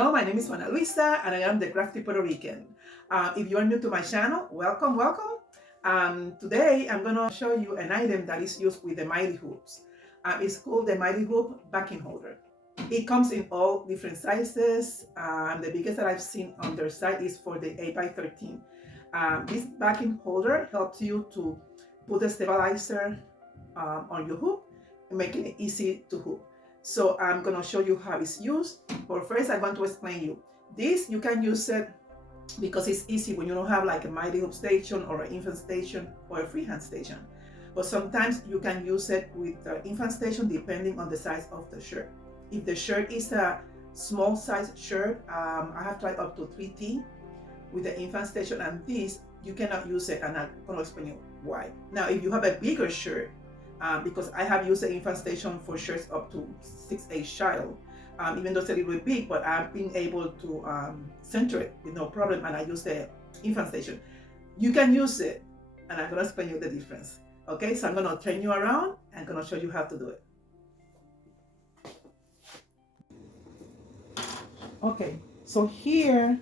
Hello, my name is Juana Luisa, and I am the Crafty Puerto Rican. If you are new to my channel, welcome, welcome. Today, I'm going to show you an item that is used with the Mighty Hoops. It's called the Mighty Hoop Backing Holder. It comes in all different sizes. The biggest that I've seen on their site is for the 8x13. This backing holder helps you to put the stabilizer on your hoop, making it easy to hoop. So I'm going to show you how it's used. But first, I want to explain you. This, you can use it because it's easy when you don't have like a Mighty Hoop station or an infant station or a freehand station. But sometimes you can use it with the infant station depending on the size of the shirt. If the shirt is a small size shirt, I have tried up to 3T with the infant station, and this, you cannot use it, and I'm going to explain you why. Now, if you have a bigger shirt, because I have used the infant station for shirts up to 6'8" child, even though it's a little bit big, but I've been able to center it with no problem, and I use the infant station. You can use it, and I'm going to explain you the difference. Okay, so I'm going to turn you around and going to show you how to do it. Okay, so here,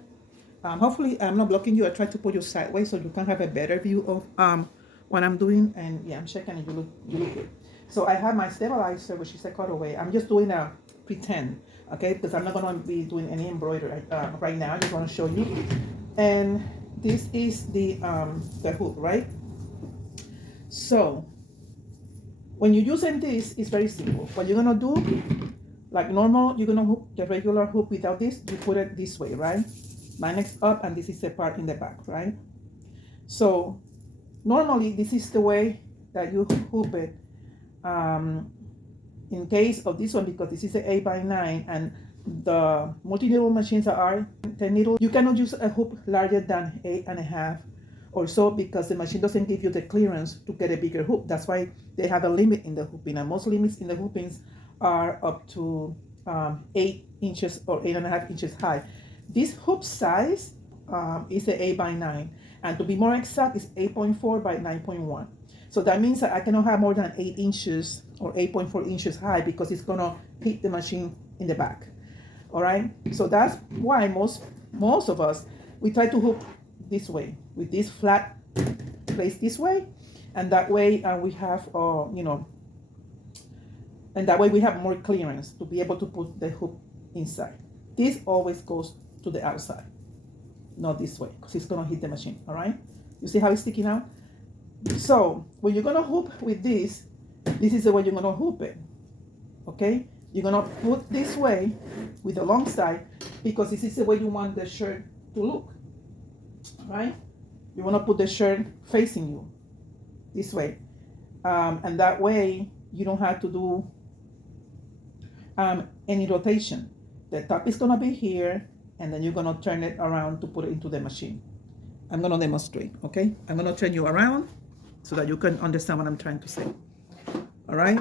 hopefully I'm not blocking you. I try to put you sideways so you can have a better view of what I'm doing, and yeah, I'm checking if you look good. So I have my stabilizer, which is a cutaway. I'm just doing a pretend, okay, because I'm not going to be doing any embroidery right now. I just want to show you. And this is the hook, right? So when you're using this, it's very simple. What you're going to do, like normal, you're going to hook the regular hook without this. You put it this way, right? Mine is up, and this is the part in the back, right? So normally, this is the way that you hoop it. In case of this one, because this is an 8x9 and the multi-needle machines are 10 needles, you cannot use a hoop larger than 8.5 or so, because the machine doesn't give you the clearance to get a bigger hoop. That's why they have a limit in the hooping, and most limits in the hoopings are up to 8 inches or 8.5 inches high. This hoop size is an 8x9, and to be more exact, it's 8.4 by 9.1. So that means that I cannot have more than 8 inches or 8.4 inches high, because it's gonna hit the machine in the back. All right. So that's why most of us, we try to hoop this way, with this flat place this way, and that way we have and that way we have more clearance to be able to put the hoop inside. This always goes to the outside, not this way, because it's gonna hit the machine. All right. You see how it's sticking out? So when you're gonna hoop with this is the way you're gonna hoop it. Okay, you're gonna put this way with the long side, because this is the way you want the shirt to look. Right? You wanna put the shirt facing you this way, and that way you don't have to do any rotation. The top is gonna be here, and then you're gonna turn it around to put it into the machine. I'm gonna demonstrate. Okay, I'm gonna turn you around so that you can understand what I'm trying to say. All right.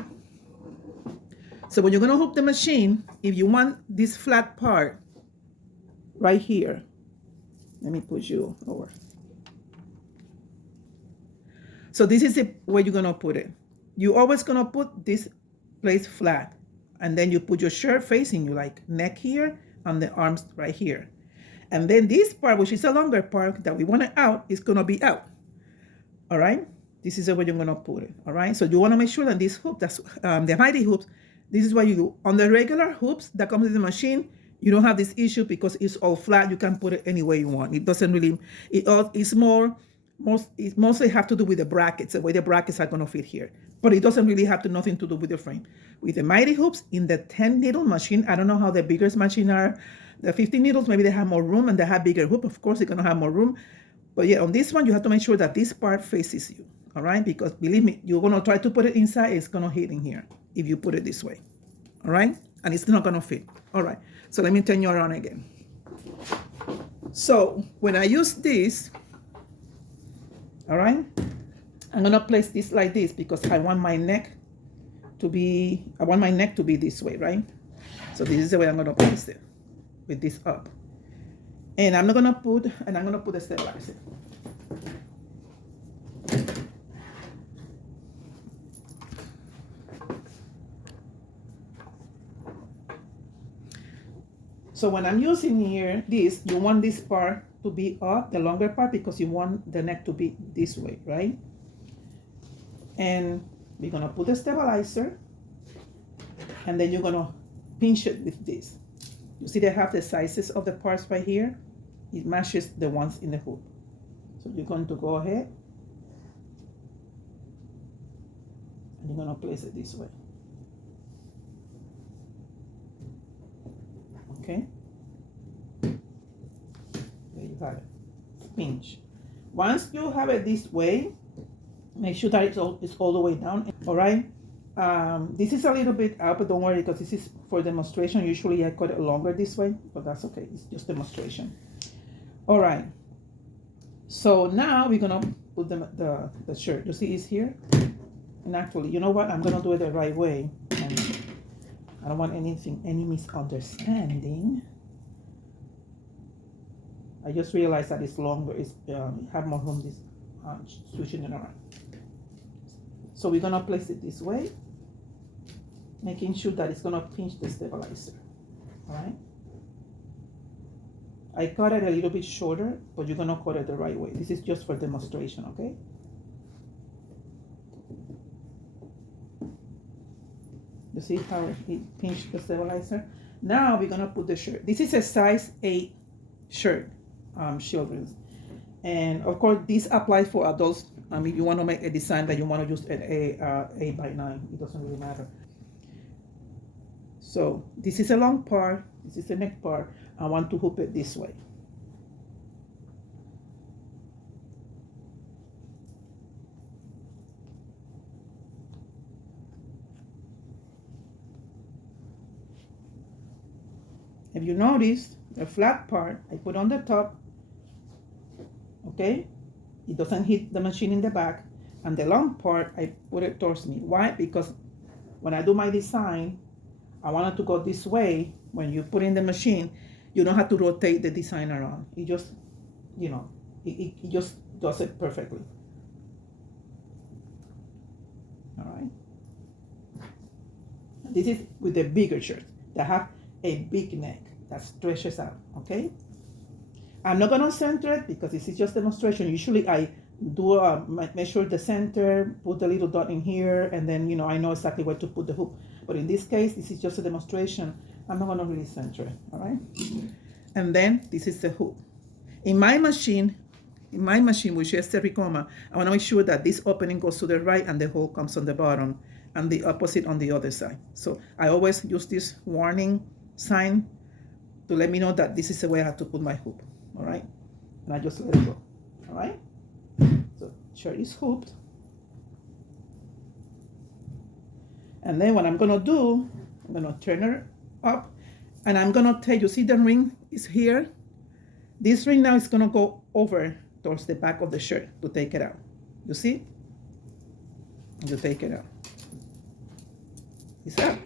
So when you're going to hook the machine, if you want this flat part right here, let me push you over. So this is where you're going to put it. You're always going to put this place flat, and then you put your shirt facing you, like neck here and the arms right here. And then this part, which is a longer part that we want it out, is going to be out. All right. This is where you're going to put it. All right. So you want to make sure that this hoop, that's the Mighty hoops, this is what you do. On the regular hoops that comes with the machine, you don't have this issue because it's all flat. You can put it any way you want. It doesn't really, it mostly have to do with the brackets, the way the brackets are going to fit here. But it doesn't really have nothing to do with the frame. With the Mighty hoops in the 10 needle machine, I don't know how the biggest machine are. The 50 needles, maybe they have more room and they have bigger hoop. Of course, they're going to have more room. But yeah, on this one, you have to make sure that this part faces you. All right, because believe me, you're going to try to put it inside, it's going to hit in here if you put it this way. All right, and it's not going to fit. All right, so let me turn you around again. So when I use this, all right, I'm going to place this like this, because I want my neck to be this way, right? So this is the way I'm going to place it, with this up. And I'm going to put the stabilizer. So when I'm using here this, you want this part to be up, the longer part, because you want the neck to be this way, right? And we're gonna put the stabilizer, and then you're gonna pinch it with this. You see they have the sizes of the parts right here. It matches the ones in the hoop. So you're going to go ahead and you're gonna place it this way. Okay, there you have it. Pinch. Once you have it this way, make sure that it's all the way down. All right. This is a little bit out, but don't worry, because this is for demonstration. Usually I cut it longer this way, but that's okay. It's just demonstration. All right. So now we're gonna put the shirt. You see it's here. And actually, you know what? I'm gonna do it the right way. And I don't want any misunderstanding. I just realized that it's longer. It's have more room. This switching it around. So we're gonna place it this way, making sure that it's gonna pinch the stabilizer. All right. I cut it a little bit shorter, but you're gonna cut it the right way. This is just for demonstration, okay? You see how it pinched the stabilizer? Now we're gonna put the shirt. This is a size 8 shirt, children's. And of course, this applies for adults. If you want to make a design that you want to use an 8x9, it doesn't really matter. So this is a long part. This is the neck part. I want to hoop it this way. If you notice, the flat part I put on the top, okay? It doesn't hit the machine in the back. And the long part, I put it towards me. Why? Because when I do my design, I want it to go this way. When you put in the machine, you don't have to rotate the design around. It just, you know, it just does it perfectly. All right. This is with the bigger shirts that have a big neck that stretches out, okay? I'm not gonna center it because this is just demonstration. Usually I do measure the center, put a little dot in here, and then, you know, I know exactly where to put the hoop. But in this case, this is just a demonstration. I'm not gonna really center it, all right? And then this is the hoop. In my machine, which is the Ricoma, I wanna make sure that this opening goes to the right and the hole comes on the bottom, and the opposite on the other side. So I always use this warning sign to let me know that this is the way I have to put my hoop, all right? And I just let it go, all right? So shirt is hooped. And then what I'm gonna do, I'm gonna turn her up, and I'm gonna take, you see the ring is here? This ring now is gonna go over towards the back of the shirt to take it out. You see? You take it out. It's out.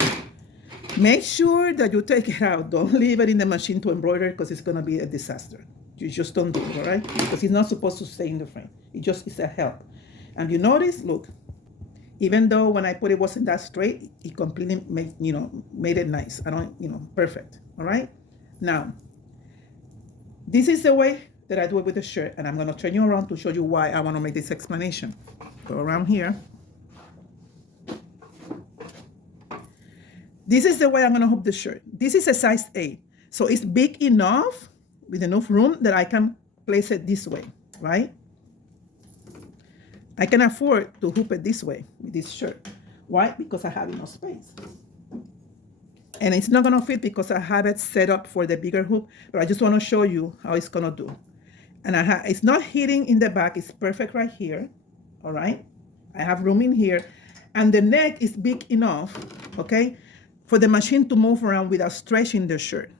Make sure that you take it out. Don't leave it in the machine to embroider because it's gonna be a disaster. You just don't do it, all right? Because it's not supposed to stay in the frame. It's a help. And you notice, look, even though when I put it wasn't that straight, it completely made it nice. Perfect, all right? Now, this is the way that I do it with the shirt, and I'm gonna turn you around to show you why I wanna make this explanation. Go around here. This is the way I'm gonna hoop the shirt. This is a size 8, so it's big enough, with enough room that I can place it this way, right? I can afford to hoop it this way with this shirt. Why? Because I have enough space. And it's not gonna fit because I have it set up for the bigger hoop, but I just wanna show you how it's gonna do. And it's not hitting in the back, it's perfect right here, all right? I have room in here, and the neck is big enough, okay, for the machine to move around without stretching the shirt.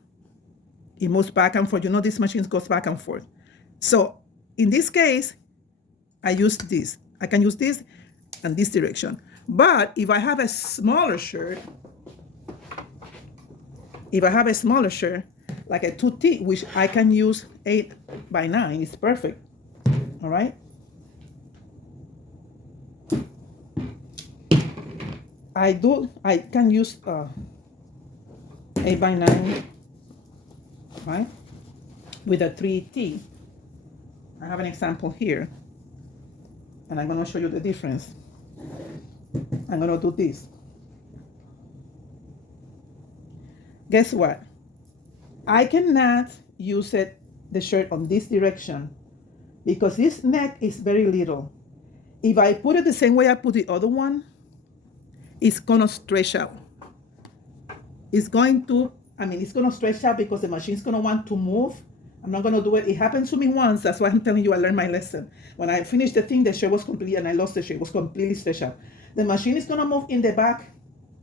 It moves back and forth. You know, this machine goes back and forth. So in this case, I use this. I can use this and this direction. But if I have a smaller shirt, like a 2T, which I can use 8x9, it's perfect. All right. I can use 8x9 right? With a 3T. I have an example here, and I'm going to show you the difference. I'm going to do this. Guess what? I cannot use the shirt on this direction because this neck is very little. If I put it the same way I put the other one, it's going to stretch out. It's going to stretch out because the machine's going to want to move. I'm not going to do it. It happened to me once. That's why I'm telling you I learned my lesson. When I finished the thing, the shirt was completely, and I lost the shirt. It was completely stretched out. The machine is going to move in the back,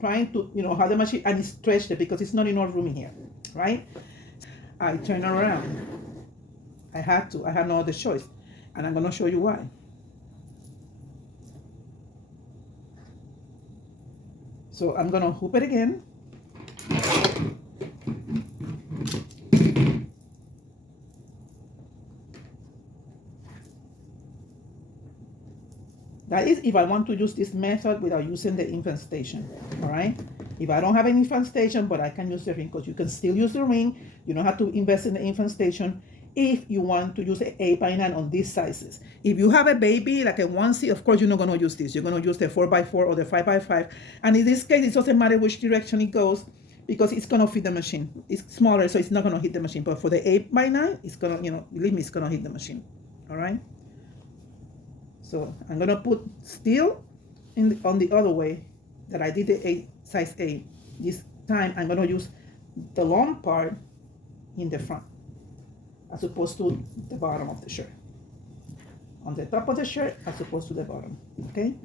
trying to, have the machine, and it's stretched it because it's not enough room in here, right? I turn around. I had to. I had no other choice. And I'm going to show you why. So I'm going to hoop it again. That is if I want to use this method without using the infant station, all right? If I don't have an infant station, but I can use the ring, because you can still use the ring. You don't have to invest in the infant station if you want to use an 8x9 on these sizes. If you have a baby, like a 1C, of course, you're not going to use this. You're going to use the 4x4 or the 5x5. And in this case, it doesn't matter which direction it goes because it's going to fit the machine. It's smaller, so it's not going to hit the machine. But for the 8x9, it's going to, believe me, it's going to hit the machine, all right? So I'm going to put still on the other way that I did the size 8. This time I'm going to use the long part in the front as opposed to the bottom of the shirt. On the top of the shirt as opposed to the bottom, okay?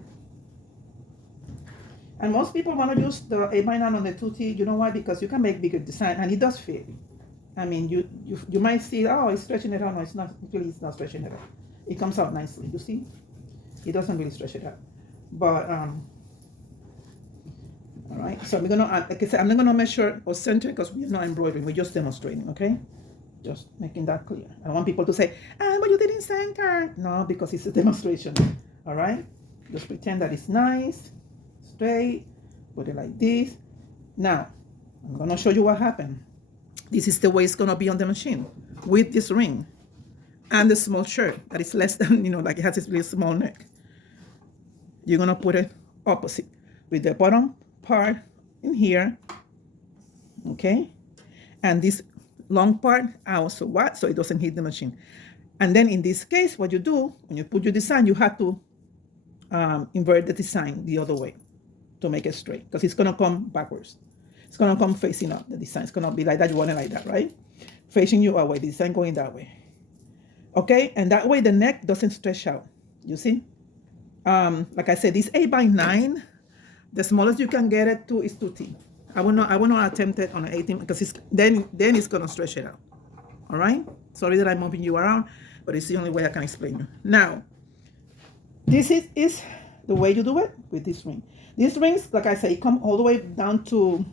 And most people want to use the 8x9 on the 2T. You know why? Because you can make bigger design and it does fit. I mean, you might see, oh, it's stretching it out. No, it's not. Really, it's not stretching it out. It comes out nicely, you see? It doesn't really stretch it out. But, all right. So I'm going to, like I said, I'm not going to measure or center because we're not embroidering. We're just demonstrating, okay? Just making that clear. I don't want people to say, but you didn't center. No, because it's a demonstration, all right? Just pretend that it's nice, straight, put it like this. Now, I'm going to show you what happened. This is the way it's going to be on the machine with this ring and the small shirt that is less than, like it has this really small neck. You're going to put it opposite with the bottom part in here, okay? And this long part out, so what? So it doesn't hit the machine. And then in this case, what you do, when you put your design, you have to invert the design the other way to make it straight, because it's going to come backwards. It's going to come facing up, the design. It's going to be like that. You want it like that, right? Facing you away, the design going that way. Okay? And that way the neck doesn't stretch out. You see? Like I said, this 8x9, the smallest you can get it to is 2T. I will not attempt it on an 18 because then it's gonna stretch it out. All right. Sorry that I'm moving you around, but it's the only way I can explain you. Now, this is the way you do it with this ring. These rings, like I said, come all the way down to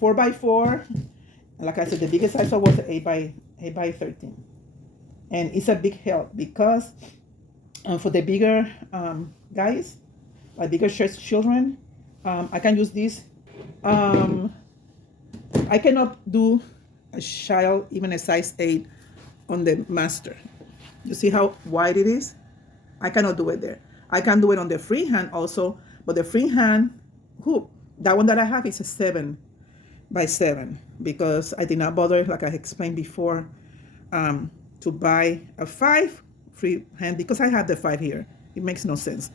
4x4. And like I said, the biggest size was 8x13, and it's a big help because for the bigger guys, like bigger children, I can use this. I cannot do a child, even a size 8 on the master. You see how wide it is? I cannot do it there. I can do it on the freehand also, but the freehand hoop, that one that I have is a 7x7 because I did not bother, like I explained before, to buy a 5 freehand because I have the 5 here. It makes no sense.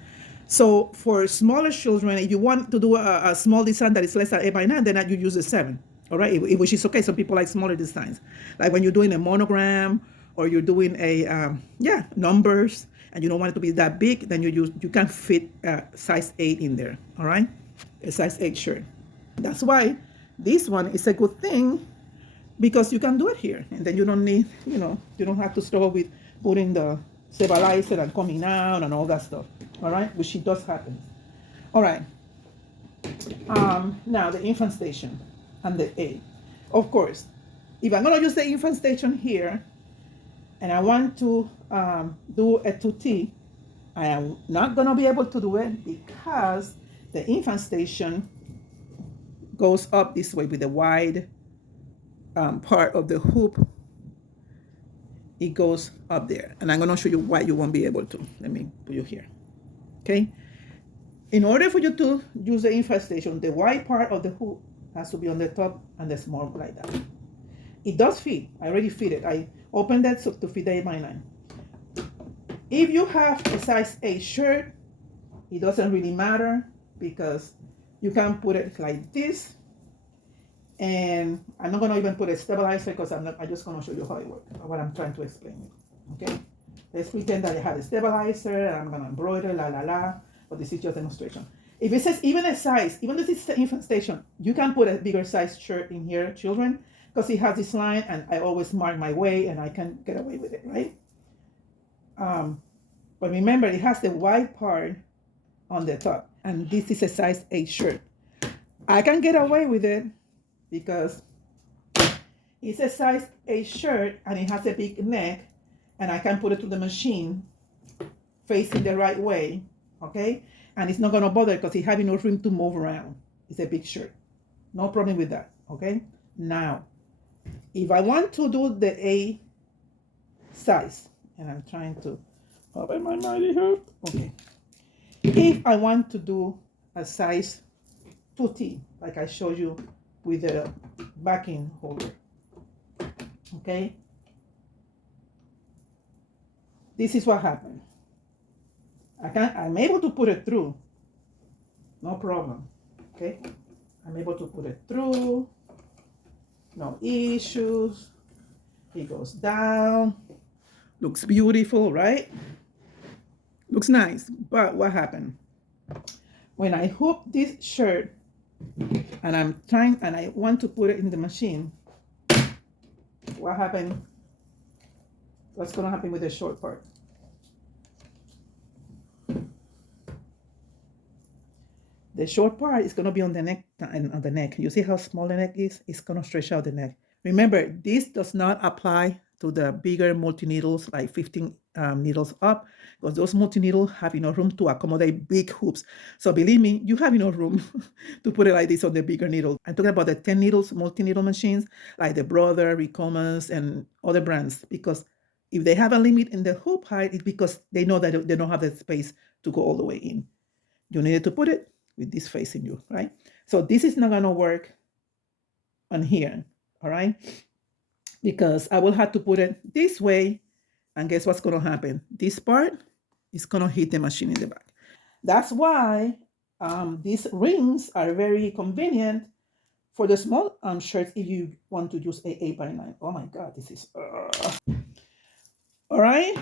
So for smaller children, if you want to do a small design that is less than 8x9, then you use a 7. All right, which is okay. Some people like smaller designs, like when you're doing a monogram or you're doing a numbers, and you don't want it to be that big, then you can fit size 8 in there. All right, a size 8 shirt. That's why this one is a good thing because you can do it here, and then you don't need, you don't have to struggle with putting the stabilizer and coming out and all that stuff. All right, which it does happen. All right. Now the infant station and the 8. Of course, if I'm gonna use the infant station here, and I want to do a 2T, I am not gonna be able to do it because the infant station goes up this way with the wide part of the hoop, it goes up there. And I'm going to show you why you won't be able to. Let me put you here. Okay. In order for you to use the infestation, the white part of the hoop has to be on the top and the small like that. It does fit. I already fit it. I opened that so to fit the 8x9. If you have a size 8 shirt, it doesn't really matter because you can put it like this. And I'm not going to even put a stabilizer because I'm just going to show you how it works, what I'm trying to explain. Okay? Let's pretend that I have a stabilizer and I'm going to embroider, but this is just a demonstration. If it says even a size, even though this is the infant station, you can put a bigger size shirt in here, children, because it has this line and I always mark my way and I can get away with it, right? But remember, it has the white part on the top, and this is a size 8 shirt. I can get away with it because it's a size 8 shirt and it has a big neck, and I can put it to the machine facing the right way, okay? And it's not gonna bother because it has enough room to move around. It's a big shirt. No problem with that, okay? Now, if I want to do the A size, and I'm trying to open my mighty hoop, okay. If I want to do a size 2T, like I showed you with the backing holder, okay? This is what happened. I'm able to put it through, no problem, okay? I'm able to put it through, no issues. It goes down, looks beautiful, right? Looks nice, but what happened? When I hook this shirt and I want to put it in the machine, what happened? What's gonna happen with the short part? The short part is gonna be on the neck, on the neck. You see how small the neck is? It's gonna stretch out the neck. Remember, this does not apply to the bigger multi-needles, like 15 needles up, because those multi-needles have enough room to accommodate big hoops. So believe me, you have enough room to put it like this on the bigger needles. I'm talking about the 10 needles multi-needle machines, like the Brother, Recomas, and other brands, because if they have a limit in the hoop height, it's because they know that they don't have the space to go all the way in. You needed to put it with this facing you, right? So this is not gonna work on here, all right? Because I will have to put it this way, and guess what's gonna happen? This part is gonna hit the machine in the back. That's why these rings are very convenient for the small shirts if you want to use a 8x9. Oh my God, this is, all right?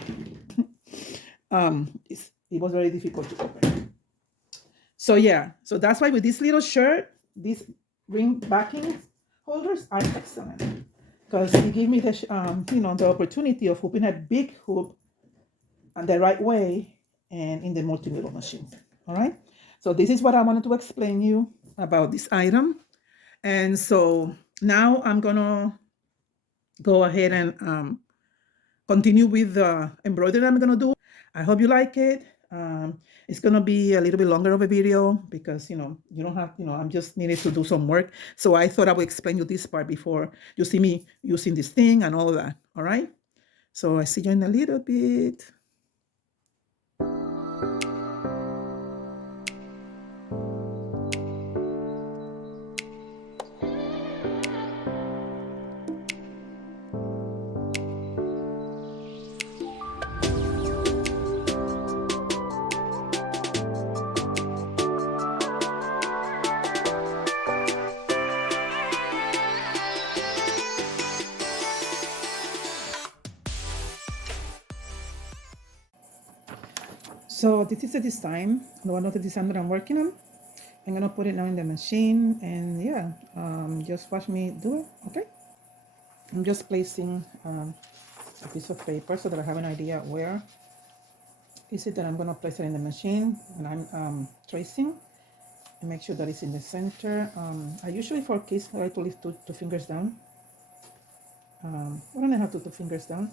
It was very difficult to open. So yeah, so that's why with this little shirt, these ring backing holders are excellent because it give me the the opportunity of hooping a big hoop and the right way and in the multi-needle machine. All right. So this is what I wanted to explain you about this item. And so now I'm gonna go ahead and continue with the embroidery I'm gonna do. I hope you like it. It's gonna be a little bit longer of a video because you don't have, I'm just needed to do some work. So I thought I would explain you this part before you see me using this thing and all of that. All right. So I see you in a little bit. So this is the design, one of the design that I'm working on. I'm gonna put it now in the machine, and yeah, just watch me do it. Okay. I'm just placing a piece of paper so that I have an idea where is it that I'm gonna place it in the machine, and I'm tracing and make sure that it's in the center. I usually for kids I like to lift two fingers down. Why don't I have two fingers down?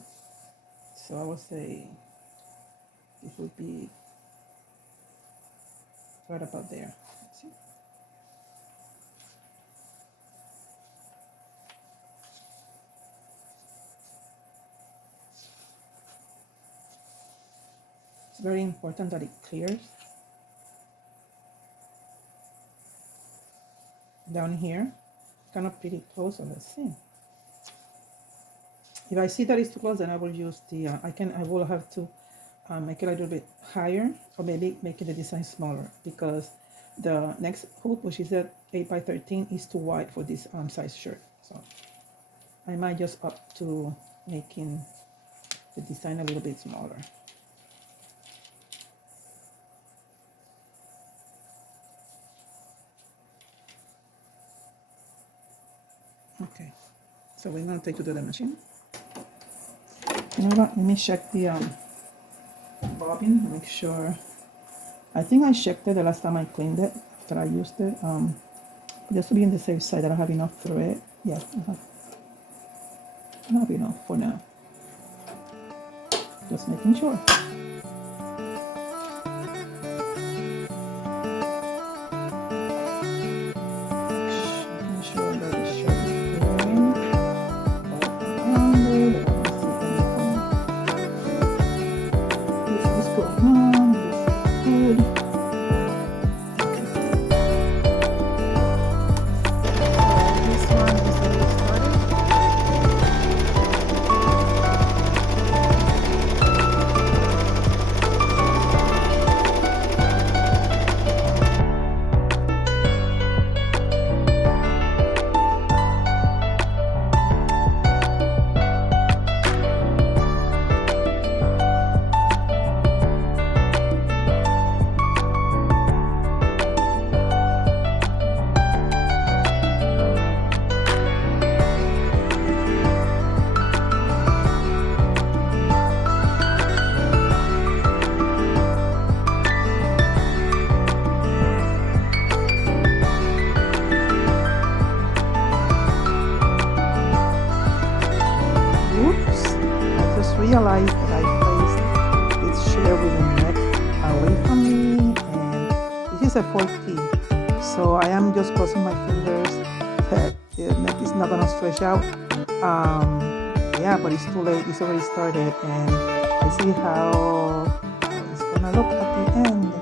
So I would say it would be right about there. See? very important that it clears. Down here, kind of pretty close, so let's see. If I see that it's too close, then I will use the, I will have to make it a little bit higher, or maybe making the design smaller, because the next hoop, which is at 8 by 13, is too wide for this size shirt. So I might just up to making the design a little bit smaller. Okay, so we're gonna take it to the machine. You know what? Let me check the bobbin, make sure. I think I checked it the last time I cleaned it after I used it. Just to be on the safe side that I have enough thread. Yeah, I have enough for now. Just making sure. Making sure that the shirt is clearing. Around it. This is going on. This is good. Realized that I placed this chair with the neck away from me, and this is a 4T, so I am just crossing my fingers that the neck is not gonna stretch out. Yeah, but it's too late, it's already started, and I see how it's gonna look at the end.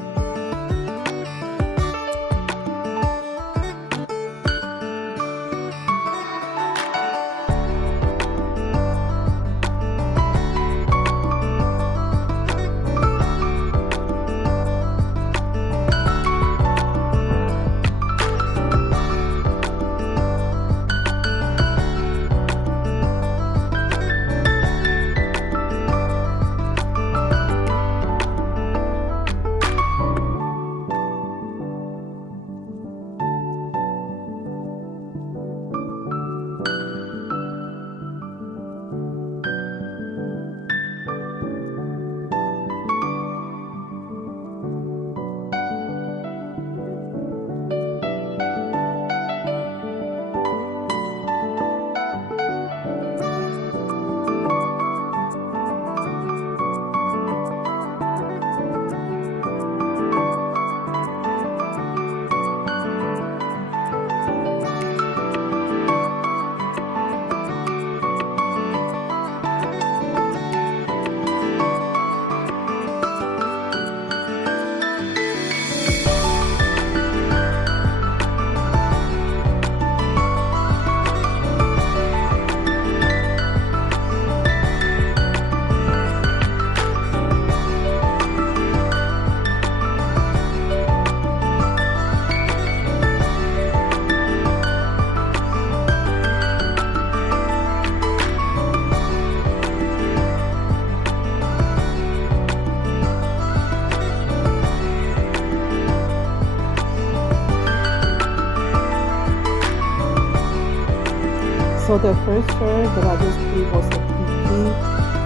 So the first shirt that I just did was a PT,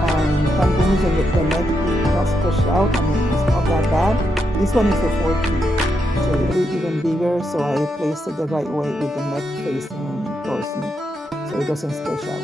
and thank goodness the neck did not stretch out. I mean, it's not that bad. This one is a 4T, so a little bit even bigger, so I placed it the right way with the neck facing towards me, so it doesn't stretch out.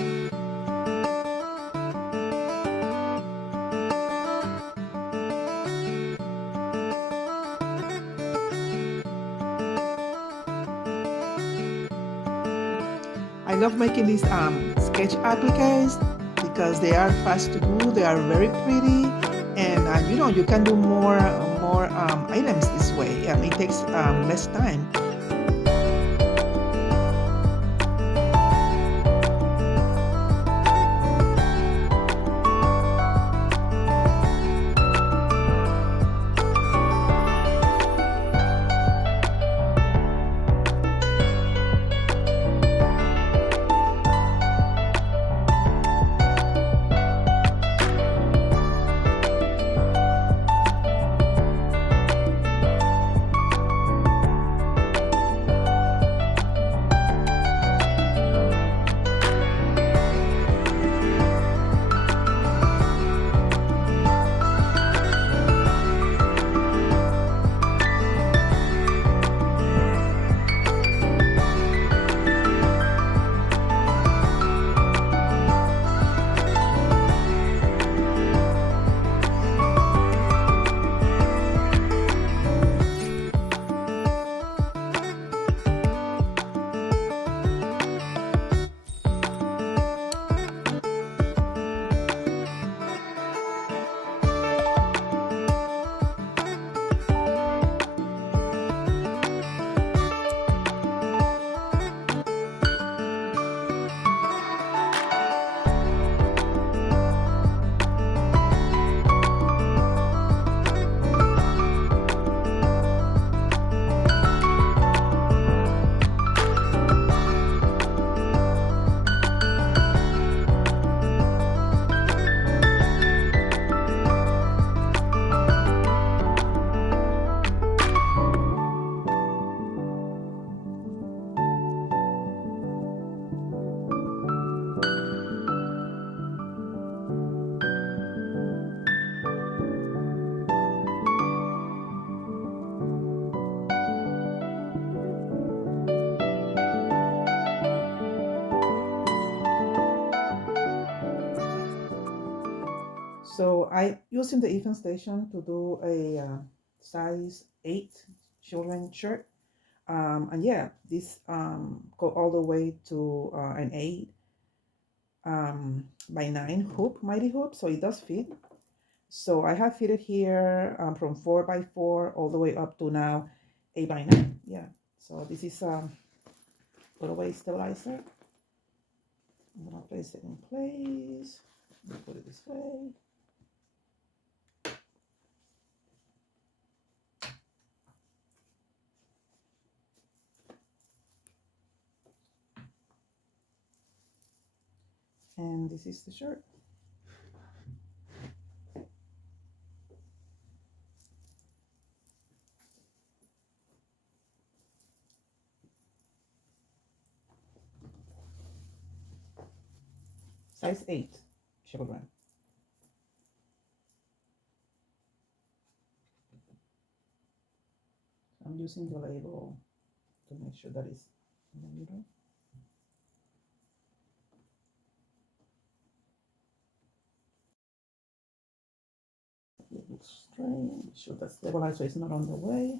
I love making these sketch appliques because they are fast to do, they are very pretty, and And you know, you can do more items this way. It takes less time. So I using the even station to do a size 8 children shirt. And yeah, this go all the way to an 8 by 9 hoop, mighty hoop, so it does fit. So I have fitted here from 4 by 4 all the way up to now 8 by 9. Yeah, so this is put-away stabilizer. I'm gonna place it in place. Put it this way. And this is the shirt. Size 8 children. I'm using the label to make sure that it's in the middle. A little straight, make sure that stabilizer is not on the way.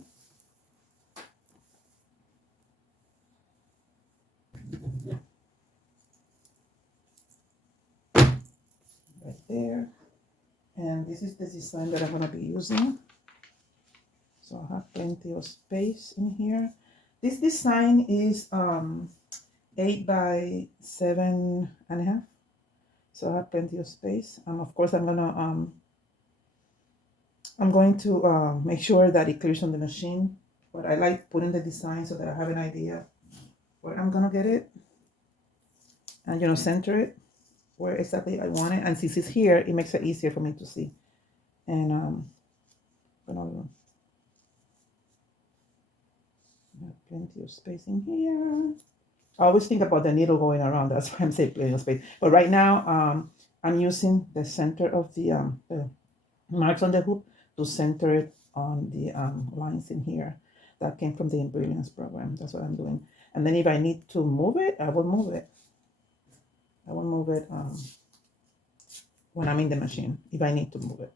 Right there. And this is the design that I'm going to be using. So I have plenty of space in here. This design is 8 by 7.5. So I have plenty of space. Of course, I'm going to make sure that it clears on the machine. But I like putting the design so that I have an idea where I'm gonna get it, and center it where exactly I want it. And since it's here, it makes it easier for me to see. And gonna have plenty of space in here. I always think about the needle going around. That's why I'm saying plenty of space. But right now, I'm using the center of the marks on the hoop to center it on the lines in here. That came from the Embroidery program. That's what I'm doing. And then if I need to move it, I will move it. I will move it when I'm in the machine, if I need to move it.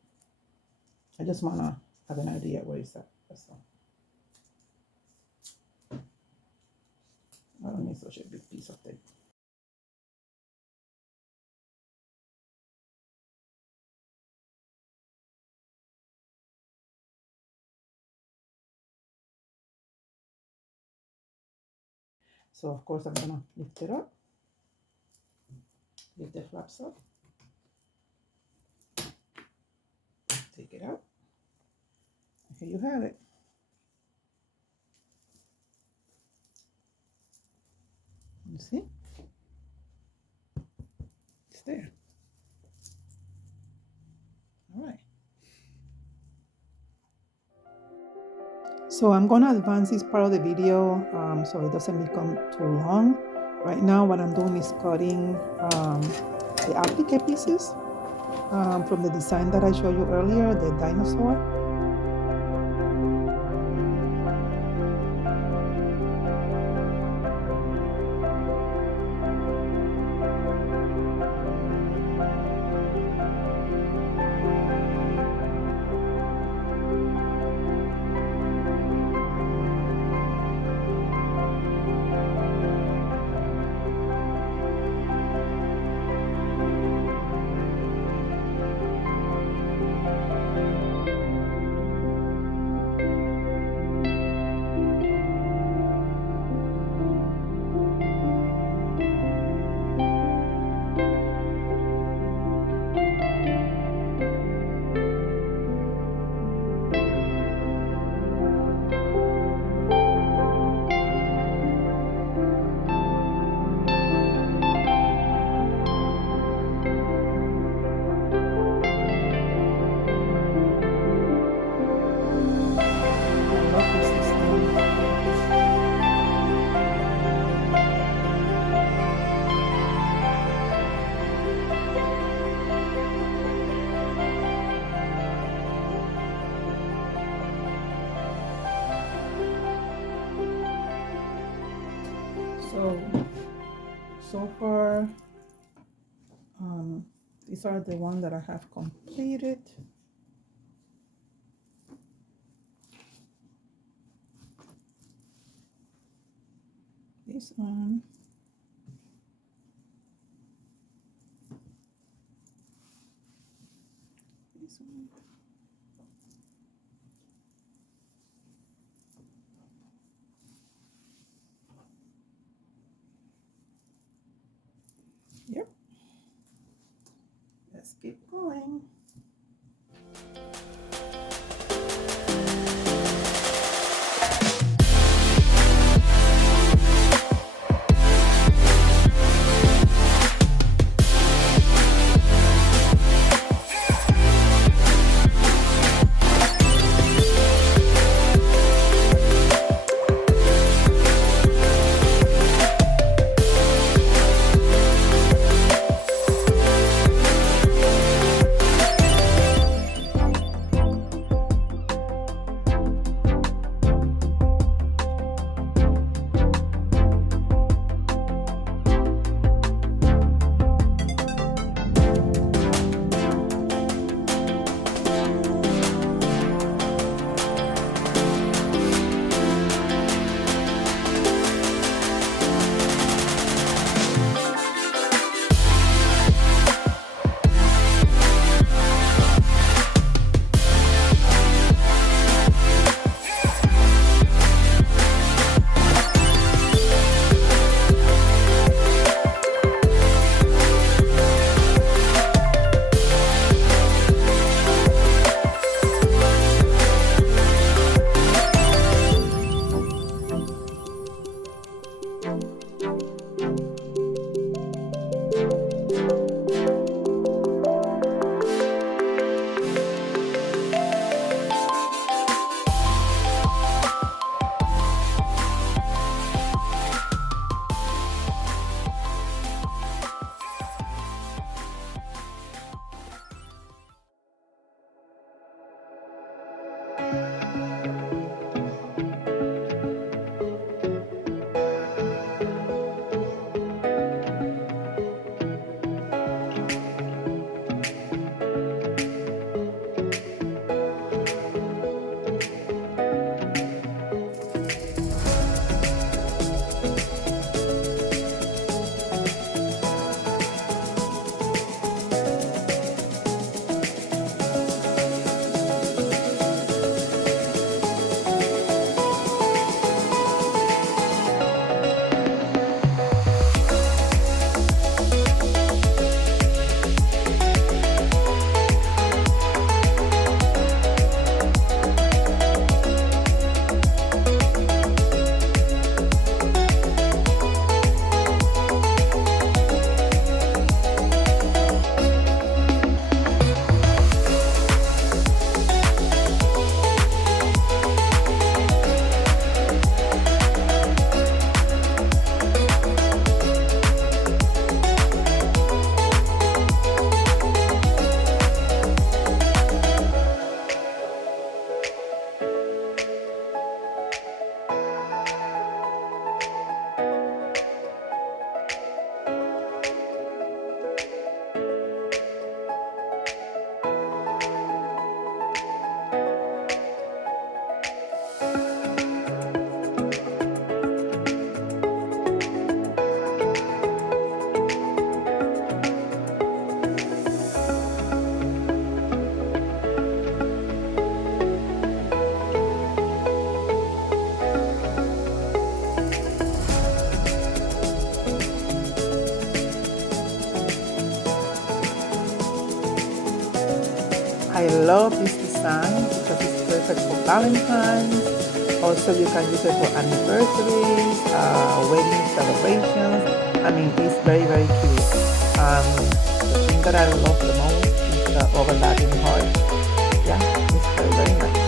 I just want to have an idea where it's at. That's all. I don't need such a big piece of tape. So of course I'm gonna lift it up, lift the flaps up, take it out. Here you have it. You see? It's there. All right. So I'm gonna advance this part of the video so it doesn't become too long. Right now what I'm doing is cutting the applique pieces from the design that I showed you earlier, the dinosaur. So far, these are the ones that I have completed. This one. This one. Yep. Let's keep going. I love this design because it's perfect for Valentine's. Also, you can use it for anniversaries, wedding celebrations. I mean, it's very, very cute. The thing that I love the most is the overlapping heart. Yeah, it's very, very nice.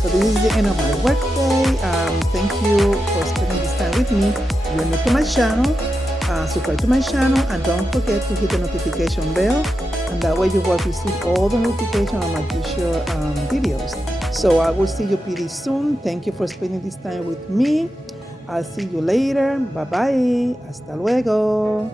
So this is the end of my workday. Thank you for spending this time with me. If you're new to my channel, subscribe to my channel and don't forget to hit the notification bell, and that way you will receive all the notifications on my future videos. So I will see you pretty soon. Thank you for spending this time with me. I'll see you later. Bye bye. Hasta luego.